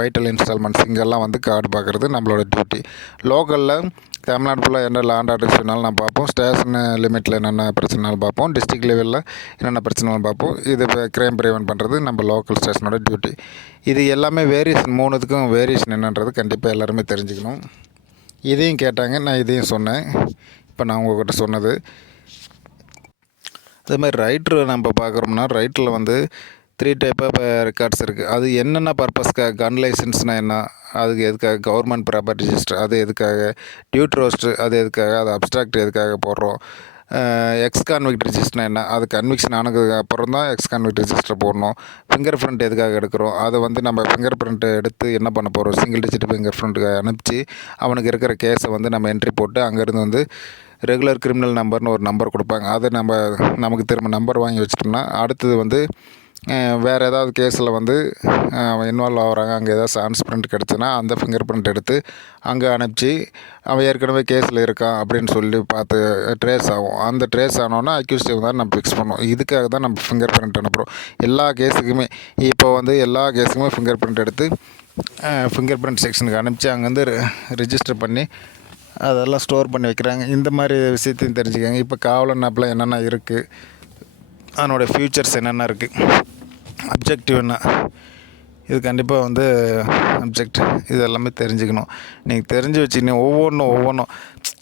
வைட்டல் இன்ஸ்டால்மெண்ட்ஸ் இங்கெல்லாம் வந்து கார்டு பார்க்குறது நம்மளோட டியூட்டி. லோக்கலில் தமிழ்நாடு ஃபுல்லாக என்ன லேண்ட் ஆர்டர் இஷ்யூனாலும் நான் பார்ப்போம். ஸ்டேஷன் லிமிட்டில் என்னென்ன பிரச்சனைனாலும் பார்ப்போம். டிஸ்ட்ரிக்ட் லெவலில் என்னென்ன பிரச்சனைனாலும் பார்ப்போம். இது க்ரைம் ப்ரிவென்ட் பண்ணுறது நம்ம லோக்கல் ஸ்டேஷனோட டியூட்டி. இது எல்லாமே வேரியேஷன், மூணுத்துக்கும் வேரியேஷன் என்னன்றது கண்டிப்பாக எல்லாருமே தெரிஞ்சுக்கணும். இதையும் கேட்டாங்க, நான் இதையும் சொன்னேன். இப்போ நான் உங்கள்கிட்ட சொன்னது. அதேமாதிரி ரைட்ரு நம்ம பார்க்குறோம்னா, ரைட்டில் வந்து 3 டைப் ஆஃப் ரெக்கார்ட்ஸ் இருக்குது. அது என்னென்ன பர்பஸ்க்காக, கன் லைசன்ஸ்னால் என்ன, அதுக்கு எதுக்காக, கவர்மெண்ட் ப்ராப்பர்ட்டி ரிஜிஸ்டர் அது எதுக்காக, டியூட் ரோஸ்ட்ரு அது எதுக்காக, அது அப்ஸ்ட்ராக்ட் எதுக்காக போடுறோம், எக்ஸ் கான்விக்ட் ரிஜிஸ்டர்னா என்ன, அது கன்விக்ஷன் ஆனதுக்கு அப்புறம் தான் எக்ஸ் கான்விக்ட் ரிஜிஸ்டர் போடணும். ஃபிங்கர் பிரிண்ட் எதுக்காக எடுக்கிறோம், அதை வந்து நம்ம ஃபிங்கர் பிரிண்ட்டை எடுத்து என்ன பண்ண போகிறோம், சிங்கிள் டிஜிட் ஃபிங்கர் பிரிண்ட்டுக்கு அனுப்பிச்சு அவனுக்கு இருக்கிற கேஸை வந்து நம்ம என்ட்ரி போட்டு அங்கேருந்து வந்து ரெகுலர் கிரிமினல் நம்பர்னு ஒரு நம்பர் கொடுப்பாங்க. அதை நமக்கு திரும்ப நம்பர் வாங்கி வச்சிட்டோம்னா அடுத்தது வந்து வேறு ஏதாவது கேஸில் வந்து இன்வால்வ் ஆகிறாங்க, அங்கே ஏதாவது சான்ஸ் பிரிண்ட் கிடச்சுன்னா அந்த ஃபிங்கர் பிரிண்ட் எடுத்து அங்கே அனுப்பிச்சி அவன் ஏற்கனவே கேஸில் இருக்கான் அப்படின்னு சொல்லி பார்த்து ட்ரேஸ் ஆகும். அந்த ட்ரேஸ் ஆனோன்னா அக்யூஸ்டிவ் தான் நம்ம ஃபிக்ஸ் பண்ணுவோம். இதுக்காக தான் நம்ம ஃபிங்கர் பிரிண்ட் அனுப்புகிறோம் எல்லா கேஸுக்குமே. இப்போ வந்து எல்லா கேஸுக்குமே ஃபிங்கர் பிரிண்ட் எடுத்து ஃபிங்கர் பிரிண்ட் செக்ஷனுக்கு அனுப்பிச்சு அங்கேருந்து ரிஜிஸ்டர் பண்ணி அதெல்லாம் ஸ்டோர் பண்ணி வைக்கிறாங்க. இந்த மாதிரி விஷயத்தையும் தெரிஞ்சுக்கோங்க. இப்போ காவலன் ஆப்பில் என்னென்ன இருக்குது, அதனோடய ஃபியூச்சர்ஸ் என்னென்ன இருக்குது, அப்ஜெக்டிவ் என்ன, இது கண்டிப்பாக வந்து இது எல்லாமே தெரிஞ்சுக்கணும். நீங்கள் தெரிஞ்சு வச்சுக்கிங்க ஒவ்வொன்றும்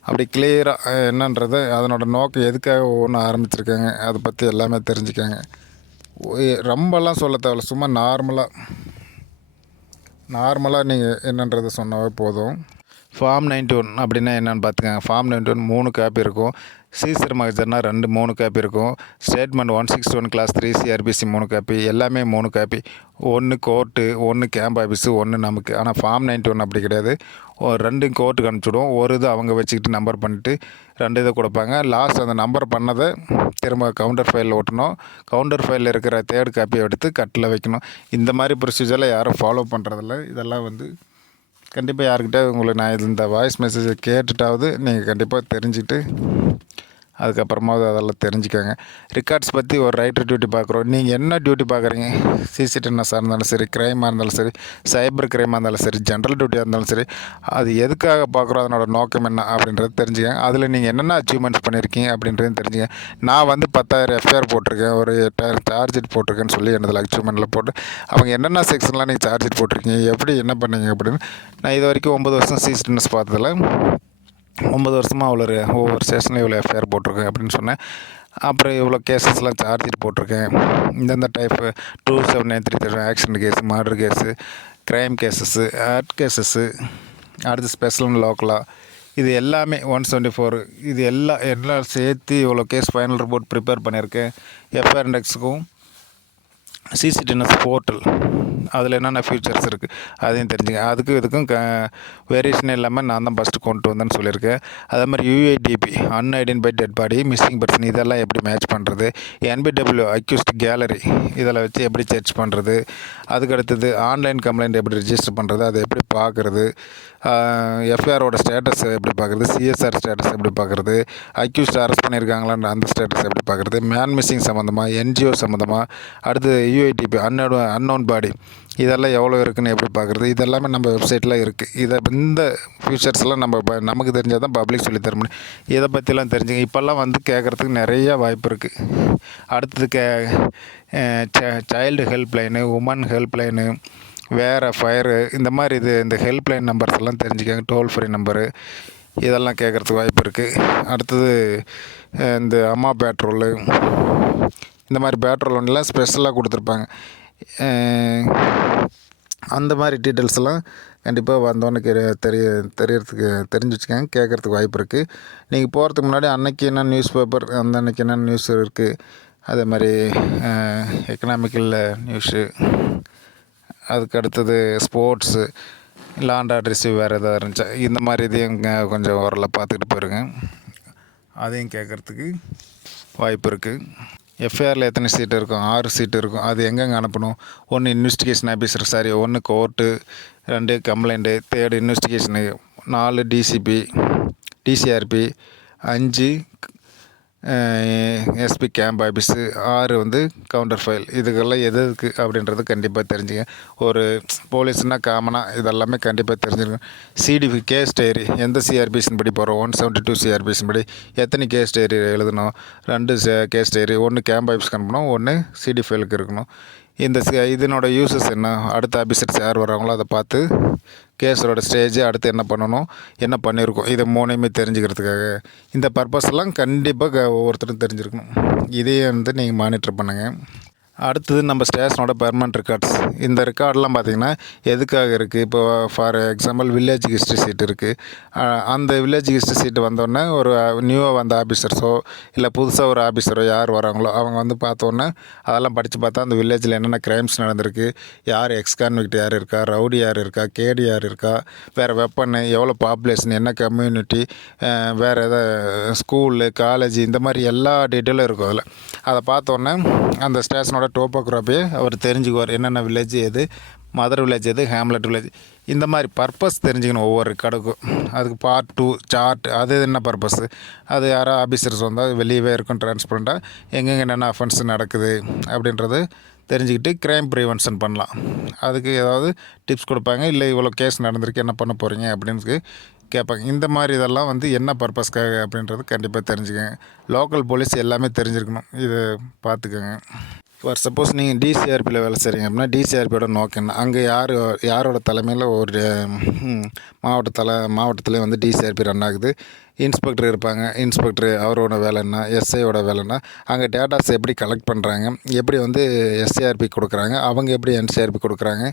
அப்படி கிளியராக என்னன்றதை, அதனோட நோக்கம் எதுக்காக ஒவ்வொன்றும் ஆரம்பிச்சிருக்காங்க அதை பற்றி எல்லாமே தெரிஞ்சுக்காங்க. ரொம்பலாம் சொல்ல தேவையில்ல, சும்மா நார்மலாக நீங்கள் என்னன்றதை சொன்னாவே போதும். ஃபார்ம் 91 அப்படின்னா என்னென்னு பார்த்துக்கங்க. ஃபார்ம் 91 3 காப்பி இருக்கும். சீசர் மகஜர்னா 3 காப்பி இருக்கும். ஸ்டேட்மெண்ட் 161 கிளாஸ் 3 சிஆர்பிசி 3 காப்பி, எல்லாமே 3 காப்பி. 1 கோர்ட்டு, 1 கேம்ப் ஆஃபீஸு, 1 நமக்கு. ஆனால் ஃபார்ம் 91 அப்படி கிடையாது. 2 கோர்ட்டுக்கு அனுப்பிச்சிடுவோம். ஒரு இது அவங்க வச்சுக்கிட்டு நம்பர் பண்ணிவிட்டு 2 இதை கொடுப்பாங்க. லாஸ்ட் அந்த நம்பர் பண்ணதை திரும்ப கவுண்டர் ஃபைலில் ஒட்டணும். கவுண்டர் ஃபைலில் இருக்கிற 3rd காப்பியை எடுத்து கட்டில் வைக்கணும். இந்த மாதிரி ப்ரொசீஜரில் யாரும் ஃபாலோ பண்ணுறதில்ல. இதெல்லாம் வந்து கண்டிப்பாக யார்கிட்ட உங்களுக்கு நான் இந்த வாய்ஸ் மெசேஜை கேட்டுட்டாவது நீங்கள் கண்டிப்பாக தெரிஞ்சுக்கிட்டு அதுக்கப்புறமாவது அதெல்லாம் தெரிஞ்சுக்கோங்க. ரெக்கார்ட்ஸ் பற்றி ஒரு ரைட்டர் டியூட்டி பார்க்குறோம். நீங்கள் என்ன டியூட்டி பார்க்குறீங்க, சிசிடிஎன்எஸ்ஸாக இருந்தாலும் சரி, க்ரைமாக இருந்தாலும் சரி, சைபர் க்ரைமாக இருந்தாலும் சரி, ஜென்ரல் டியூட்டியாக இருந்தாலும் சரி, அது எதுக்காக பார்க்குறோம், அதனோட நோக்கம் என்ன அப்படின்றத தெரிஞ்சுக்கங்க. அதில் நீங்கள் என்னென்ன அச்சீவ்மெண்ட்ஸ் பண்ணியிருக்கீங்க அப்படின்றதையும் தெரிஞ்சுங்க. நான் வந்து 10,000 எஃப்ஐஆர் போட்டிருக்கேன், ஒரு 8,000 சார்ஜ் போட்டிருக்கேன்னு சொல்லி எனதில் அச்சீவ்மெண்ட்டில் போட்டு அவங்க என்னென்ன செக்ஷன்லாம் நீங்கள் சார்ஜ் போட்டிருக்கீங்க, எப்படி என்ன பண்ணீங்க அப்படின்னு. நான் இது வரைக்கும் 9 வருஷம் சிசிடிஎன்எஸ் பார்த்ததில் 9 வருஷமாக ஒவ்வொரு ஸ்டேஷனில் இவ்வளோ எஃப்ஐஆர் போட்டிருக்கேன் அப்படின்னு சொன்னேன். அப்புறம் இவ்வளோ கேசஸ்லாம் சார்ஜ் போட்டிருக்கேன். இந்தந்த type 2793 accident case, murder case, crime cases, art cases, அடுத்து ஸ்பெஷல் லோக்கலாக, இது எல்லாமே 174 இது எல்லாம் சேர்த்து இவ்வளோ கேஸ் ஃபைனல் ரிப்போர்ட் ப்ரிப்பேர் பண்ணியிருக்கேன். எஃப்ஐஆர் இண்டெக்ஸுக்கும் சிசிடிஎன்எஸ் போர்ட்டல் அதில் என்னென்ன ஃபியூச்சர்ஸ் இருக்குது அதையும் தெரிஞ்சுங்க. இதுக்கும் வேரியேஷன் இல்லாமல் நான் தான் ஃபஸ்ட்டு கொண்டு வந்தேன்னு சொல்லியிருக்கேன். அதே மாதிரி UIDB unidentified dead body, missing person, இதெல்லாம் எப்படி மேட்ச் பண்ணுறது, என்பிடபிள்யூ அக்யூஸ்ட் கேலரி இதில் வச்சு எப்படி சர்ச் பண்ணுறது, அதுக்கடுத்தது ஆன்லைன் கம்ப்ளைண்ட் எப்படி ரிஜிஸ்டர் பண்ணுறது, அதை எப்படி பார்க்குறது, எஃப்ஐஆரோட ஸ்டேட்டஸ் எப்படி பார்க்குறது, சிஎஸ்ஆர் ஸ்டேட்டஸ் எப்படி பார்க்குறது, அக்யூஸ்ட் அரெஸ்ட் பண்ணியிருக்காங்களான்னு அந்த ஸ்டேட்டஸ் எப்படி பார்க்குறது, மேன் மிஸ்ஸிங் சம்மந்தமாக, என்ஜிஓ சம்மந்தமாக, அடுத்து யூஐடிபி அன்னோன் பாடி இதெல்லாம் எவ்வளோ இருக்குதுன்னு எப்படி பார்க்குறது, இதெல்லாமே நம்ம வெப்சைட்டில் இருக்குது. இந்த ஃபியூச்சர்ஸ்லாம் நமக்கு தெரிஞ்சால் தான் பப்ளிக் சொல்லி தர முடியும். இதை பற்றிலாம் தெரிஞ்சுங்க. இப்போல்லாம் வந்து கேட்குறதுக்கு நிறையா வாய்ப்பு இருக்குது. அடுத்தது child helpline, woman helpline, வேறு ஃபயரு இந்த மாதிரி இந்த ஹெல்ப்லைன் நம்பர்ஸ் எல்லாம் தெரிஞ்சுக்கங்க. டோல் ஃப்ரீ நம்பரு இதெல்லாம் கேட்குறதுக்கு வாய்ப்பு இருக்குது. அடுத்தது இந்த அம்மா பேட்ரோலு இந்த மாதிரி பேட்ரோல் ஒன்றிலாம் ஸ்பெஷலாக கொடுத்துருப்பாங்க. அந்த மாதிரி டீட்டெயில்ஸ் எல்லாம் கண்டிப்பாக வந்தோடனே தெரிஞ்சு வச்சுக்கோங்க. கேட்குறதுக்கு வாய்ப்பு இருக்குது. நீங்கள் போகிறதுக்கு முன்னாடி அன்றைக்கி என்ன நியூஸ் பேப்பர் அந்த அன்றைக்கி என்ன நியூஸ் இருக்குது, அதே மாதிரி எக்கனாமிக்கல் நியூஸு, அதுக்கு அடுத்தது sports, law and order issue வேறு எதாவது இருந்துச்சா இந்த மாதிரி இதையும் கொஞ்சம் ஓரளவு பார்த்துக்கிட்டு போயிருங்க. அதையும் கேட்குறதுக்கு வாய்ப்பு இருக்குது. எஃப்ஐஆரில் எத்தனை சீட்டு இருக்கும்? 6 சீட்டு இருக்கும். அது எங்கெங்கே அனுப்பணும்? 1 investigation officer, 1 court, 2 complaint, 3 investigation, 4 DCP DCRB, 5 SP camp office, 6 counter file. இதுக்கெல்லாம் எதுக்கு அப்படின்றது கண்டிப்பாக தெரிஞ்சுங்க. ஒரு போலீஸ்னால் காமனாக இதெல்லாமே கண்டிப்பாக தெரிஞ்சுருங்க. சிடிபி கேஸ் டைரி எந்த சிஆர்பிசின் படி போகிறோம், 172 சிஆர்பிசின் படி எத்தனை கேஸ் டைரி எழுதணும், 2 கேஸ் டைரி, 1 கேம்ப் ஆஃபீஸ்க்கு அனுப்பணும், 1 சிடி ஃபைலுக்கு இருக்கணும். இதனோட யூசஸ் என்ன, அடுத்த ஆஃபீஸர்ஸ் யார் வர்றாங்களோ அதை பார்த்து கேஸோட ஸ்டேஜ் அடுத்து என்ன பண்ணணும், என்ன பண்ணியிருக்கோம், இதை 3யுமே தெரிஞ்சுக்கிறதுக்காக இந்த பர்பஸ் எல்லாம் கண்டிப்பாக ஒவ்வொருத்தரும் தெரிஞ்சுருக்கணும். இதையே நீங்கள் மானிட்டர் பண்ணுங்கள். அடுத்தது நம்ம ஸ்டேஷனோட பெர்மனண்ட் ரெக்கார்ட்ஸ். இந்த ரெக்கார்டெலாம் பார்த்திங்கன்னா எதுக்காக இருக்குது? இப்போ for example village history sheet இருக்குது. அந்த வில்லேஜ் ஹிஸ்ட்ரி சீட்டு வந்தோடனே ஒரு நியூவாக வந்த ஆஃபீஸர்ஸோ இல்லை புதுசாக ஒரு ஆஃபீஸரோ யார் வராங்களோ அவங்க பார்த்தோன்னே அதெல்லாம் படித்து பார்த்தா அந்த வில்லேஜில் என்னென்ன க்ரைம்ஸ் நடந்திருக்கு, யார் எக்ஸ்கான்விக்ட் யார் இருக்கா, ரவுடி யார் இருக்கா, கேடி யார் இருக்கா, வேறு வெப்பன்னு, எவ்வளோ பாப்புலேஷன், என்ன கம்யூனிட்டி, வேறு எதாவது ஸ்கூலு காலேஜ் இந்த மாதிரி எல்லா டீட்டெயிலும் இருக்கும் அதில். அதை பார்த்தோன்னே அந்த ஸ்டேஷனோட டோப்போகிராஃபியை அவர் தெரிஞ்சுக்குவார். என்னென்ன வில்லேஜ் எது, மதர் வில்லேஜ் எது, ஹேம்லெட் வில்லேஜ், இந்த மாதிரி பர்பஸ் தெரிஞ்சுக்கணும் ஒவ்வொரு கடைக்கும். அதுக்கு பார்ட் 2 சார்ட், அது என்ன பர்பஸ்ஸு, அது யாரோ ஆஃபீஸர்ஸ் வந்தால் வெளியவே இருக்கும் டிரான்ஸ்பரண்ட்டாக எங்கெங்கே என்னென்ன அஃபென்ஸ் நடக்குது அப்படின்றது தெரிஞ்சுக்கிட்டு க்ரைம் ப்ரிவென்ஷன் பண்ணலாம். அதுக்கு ஏதாவது டிப்ஸ் கொடுப்பாங்க. இல்லை இவ்வளோ கேஸ் நடந்திருக்கு, என்ன பண்ண போகிறீங்க அப்படின்னு கேட்பாங்க. இந்த மாதிரி இதெல்லாம் என்ன பர்பஸ்க்காக அப்படின்றது கண்டிப்பாக தெரிஞ்சுக்கங்க. லோக்கல் போலீஸ் எல்லாமே தெரிஞ்சிருக்கணும். இதை பார்த்துக்கோங்க. ஃபார் சப்போஸ் நீங்கள் டிசிஆர்பியில் வேலை செய்கிறீங்க அப்படின்னா டிசிஆர்பியோட நோக்கம் என்ன, அங்கே யாரோட தலைமையில் ஒரு மாவட்டத்தில் டிசிஆர்பி ரன் ஆகுது. இன்ஸ்பெக்டர் இருப்பாங்க. இன்ஸ்பெக்டர் அவரோட வேலை என்ன, எஸ்ஐயோட வேலை என்ன, அங்கே டேட்டாஸ் எப்படி கலெக்ட் பண்ணுறாங்க, எப்படி எஸ்சிஆர்பி கொடுக்குறாங்க, அவங்க எப்படி என்சிஆர்பி கொடுக்குறாங்க,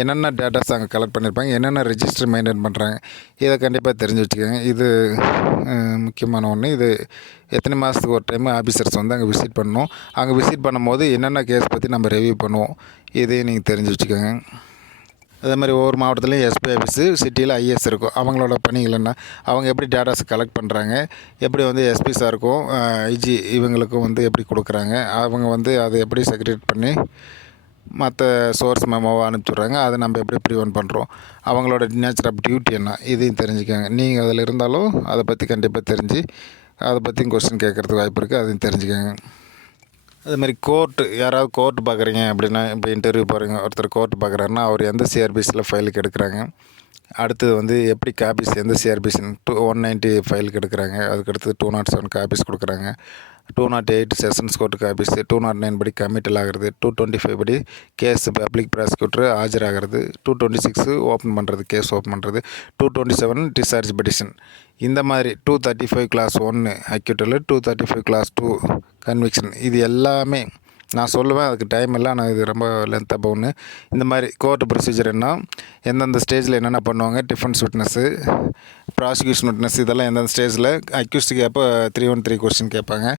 என்னென்ன டேட்டாஸ் அங்கே கலெக்ட் பண்ணியிருப்பாங்க, என்னென்ன ரெஜிஸ்டர் மெயின்டைன் பண்ணுறாங்க, இதை கண்டிப்பாக தெரிஞ்சு வச்சுக்கோங்க. இது முக்கியமான ஒன்று. இது எத்தனை மாதத்துக்கு ஒரு டைம் ஆஃபீஸர்ஸ் அங்கே விசிட் பண்ணணும். அங்கே விசிட் பண்ணும்போது என்னென்ன கேஸ் பற்றி நம்ம ரிவ்யூ பண்ணுவோம், இதையும் நீங்கள் தெரிஞ்சு வச்சுக்கோங்க. அதே மாதிரி ஒவ்வொரு மாவட்டத்துலேயும் எஸ்பி ஆஃபீஸு, சிட்டியில் ஐஏஎஸ் இருக்கும். அவங்களோட பணிகள் என்ன, அவங்க எப்படி டேட்டாஸ் கலெக்ட் பண்ணுறாங்க, எப்படி எஸ்பி சாருக்கும் ஐஜி இவங்களுக்கும் எப்படி கொடுக்குறாங்க, அவங்க அதை எப்படி செக்ரேட் பண்ணி மற்ற சோர்ஸ் மெமோவை அனுப்பிச்சுட்றாங்க, அதை நம்ம எப்படி ப்ரிவென்ட் பண்ணுறோம், அவங்களோட நேச்சர் ஆஃப் டியூட்டி என்ன, இதையும் தெரிஞ்சுக்கோங்க. நீங்கள் அதில் இருந்தாலும் அதை பற்றி கண்டிப்பாக தெரிஞ்சு அதை பற்றியும் கொஸ்டின் கேட்குறதுக்கு வாய்ப்பு இருக்குது, அதையும் தெரிஞ்சுக்கோங்க. அதுமாதிரி யாராவது கோர்ட்டு பார்க்குறீங்க அப்படின்னா, இப்போ இன்டர்வியூ போகிறீங்க, ஒருத்தர் கோர்ட்டு பார்க்குறாருன்னா அவர் எந்த சிஆர்பிஸில் ஃபைலுக்கு எடுக்கிறாங்க, அடுத்தது எப்படி காப்பீஸ் எந்த சிஆர்பிஸ் 190 ஃபைலுக்கு எடுக்கிறாங்க, அதுக்கடுத்து 207 காப்பீஸ் கொடுக்குறாங்க, 208 செஷன்ஸ் கோர்ட்டு காப்பீஸ், 209 படி கமிட்டல் ஆகிறது, 225 படி கேஸ் பப்ளிக் ப்ராசிக்யூட்டர் ஆஜராகிறது, 226 ஓப்பன் பண்ணுறது, கேஸ் ஓப்பன் பண்ணுறது, 227 டிஸ்சார்ஜ் பெட்டிஷன். இந்த மாதிரி 235 கிளாஸ் 1 அக்யூட்டல், 235 கிளாஸ் 2 கன்விக்ஷன். இது எல்லாமே நான் சொல்லுவேன், அதுக்கு டைம் இல்லை, ஆனால் இது ரொம்ப லென்த்தாக போகணும். இந்த மாதிரி கோர்ட்டு ப்ரொசீஜர் என்ன, எந்தெந்த ஸ்டேஜில் என்னென்ன பண்ணுவாங்க, டிஃபென்ஸ் விட்னஸ்ஸு, ப்ராசிக்யூஷன் விட்னஸ், இதெல்லாம் எந்தெந்த ஸ்டேஜில், அக்யூஸ்டுக்கு எப்போ 313 கொஸ்டின் கேட்பாங்க,